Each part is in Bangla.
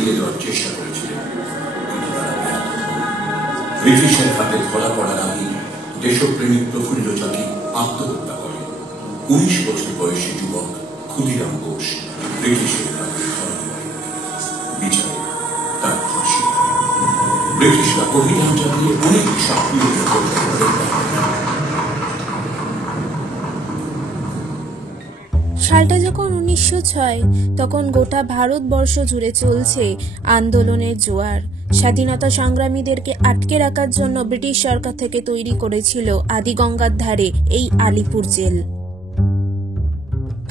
সরিয়ে দেওয়ার চেষ্টা করেছিলেন, কিন্তু তারা ব্যর্থ হন। ব্রিটিশের হাতে ধরা পড়ার আগে দেশপ্রেমিক প্রফুল্ল চাকি আত্মহত্যা করেন। 19 বছর বয়সী যুবক ক্ষুদিরাম বোস ব্রিটিশের হাতে ধরা পড়েন। বিচারে তার ফাঁসি। ব্রিটিশরা অভিযান চালিয়ে অনেক সক্রিয় করতে পারেন। সালটা যখন 1906, তখন গোটা ভারতবর্ষ জুড়ে চলছে আন্দোলনের জোয়ার। স্বাধীনতা সংগ্রামীদেরকে আটকে রাখার জন্য ব্রিটিশ সরকার থেকে তৈরি করেছিল আদিগঙ্গার ধারে এই আলিপুর জেল।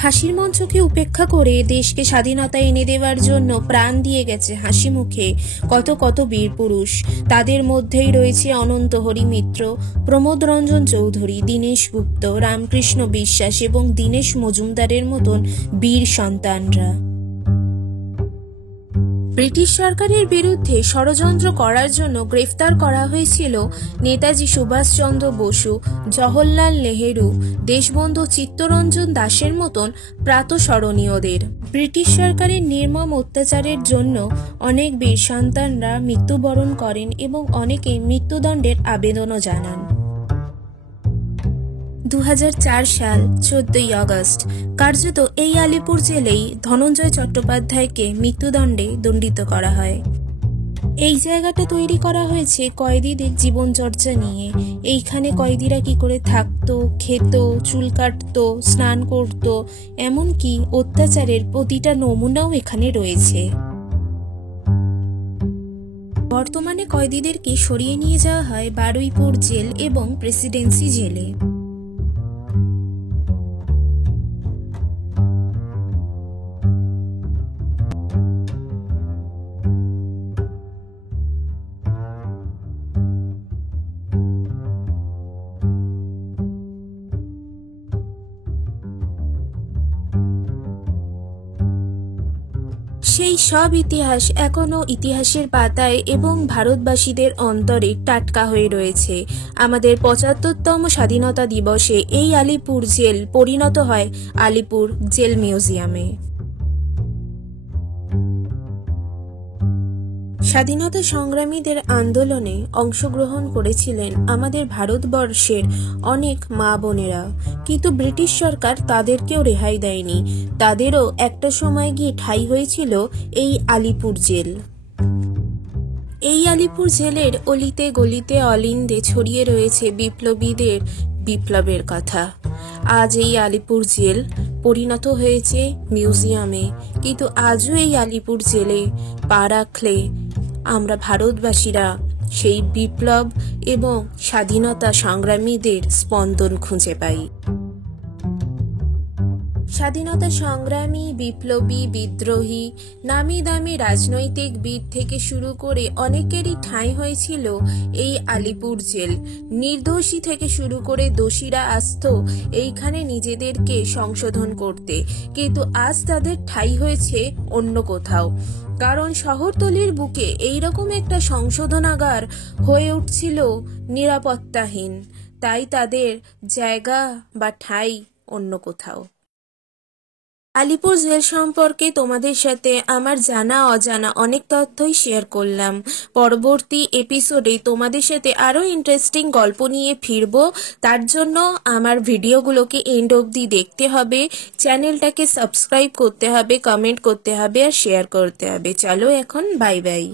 ফাঁসির মঞ্চকে উপেক্ষা করে দেশকে স্বাধীনতা এনে দেওয়ার জন্য প্রাণ দিয়ে গেছে হাসি মুখে কত কত বীর পুরুষ। তাদের মধ্যেই রয়েছে অনন্ত হরি মিত্র, প্রমোদ রঞ্জন চৌধুরী, দীনেশ গুপ্ত, রামকৃষ্ণ বিশ্বাস এবং দীনেশ মজুমদারের মতন বীর সন্তানরা। ব্রিটিশ সরকারের বিরুদ্ধে ষড়যন্ত্র করার জন্য গ্রেফতার করা হয়েছিল নেতাজি সুভাষচন্দ্র বসু, জওহরলাল নেহেরু, দেশবন্ধু চিত্তরঞ্জন দাসের মতন প্রাতঃস্মরণীয়দের। ব্রিটিশ সরকারের নির্মম অত্যাচারের জন্য অনেক বীর সন্তানরা মৃত্যুবরণ করেন এবং অনেকে মৃত্যুদণ্ডের আবেদনও জানান। 2004 সাল 14ই আগস্ট কার্যত এই আলিপুর জেলেই ধনঞ্জয় চট্টোপাধ্যায়কে মৃত্যুদণ্ডে দণ্ডিত করা হয়। এই জায়গাটা তৈরি করা হয়েছে কয়েদিদের জীবনচর্চা নিয়ে। এইখানে কয়েদিরা কি করে থাকতো, খেত, চুল কাটতো, স্নান করত, এমনকি অত্যাচারের প্রতিটা নমুনাও এখানে রয়েছে। বর্তমানে কয়েদিদেরকে সরিয়ে নিয়ে যাওয়া হয় বারুইপুর জেল এবং প্রেসিডেন্সি জেলে। সেই সব ইতিহাস এখনো ইতিহাসের পাতায় এবং ভারতবাসীদের অন্তরে টাটকা হয়ে রয়েছে। আমাদের 75তম স্বাধীনতা দিবসে এই আলিপুর জেল পরিণত হয় আলিপুর জেল মিউজিয়ামে। স্বাধীনতা সংগ্রামীদের আন্দোলনে অংশগ্রহণ করেছিলেন আমাদের ভারতবর্ষের অনেক মা বোনেরা, কিন্তু ব্রিটিশ সরকার তাদেরকেও রেহাই দেয়নি। তাদেরও একটা সময় গিয়ে ঠাঁই হয়েছিল এই আলিপুর জেল। এই আলিপুর জেলের অলিতে গলিতে অলিন্দে ছড়িয়ে রয়েছে বিপ্লবীদের বিপ্লবের কথা। আজ এই আলিপুর জেল পরিণত হয়েছে মিউজিয়ামে, কিন্তু আজও এই আলিপুর জেলে পা রাখলে আমরা ভারতবাসীরা সেই বিপ্লব এবং স্বাধীনতা সংগ্রামীদের স্পন্দন খুঁজে পাই। স্বাধীনতা সংগ্রামী, বিপ্লবী, বিদ্রোহী, নামি দামি রাজনৈতিক বিদ থেকে শুরু করে অনেকেরই ঠাঁই হয়েছিল এই আলিপুর জেল। নির্দোষী থেকে শুরু করে দোষীরা আসত এইখানে নিজেদেরকে সংশোধন করতে, কিন্তু আজ তাদের ঠাঁই হয়েছে অন্য কোথাও। কারণ শহরতলির বুকে এইরকম একটা সংশোধনাগার হয়ে উঠছিল নিরাপত্তাহীন, তাই তাদের জায়গা বা ঠাঁই অন্য কোথাও। আলিপুর জেল সম্পর্কে তোমাদের সাথে আমার জানা অজানা অনেক তথ্যই শেয়ার করলাম। পরবর্তী এপিসোডে তোমাদের সাথে আরও ইন্টারেস্টিং গল্প নিয়ে ফিরবো। তার জন্য আমার ভিডিওগুলোকে এন্ড অবধি দেখতে হবে, চ্যানেলটাকে সাবস্ক্রাইব করতে হবে, কমেন্ট করতে হবে আর শেয়ার করতে হবে। চলো এখন বাই বাই।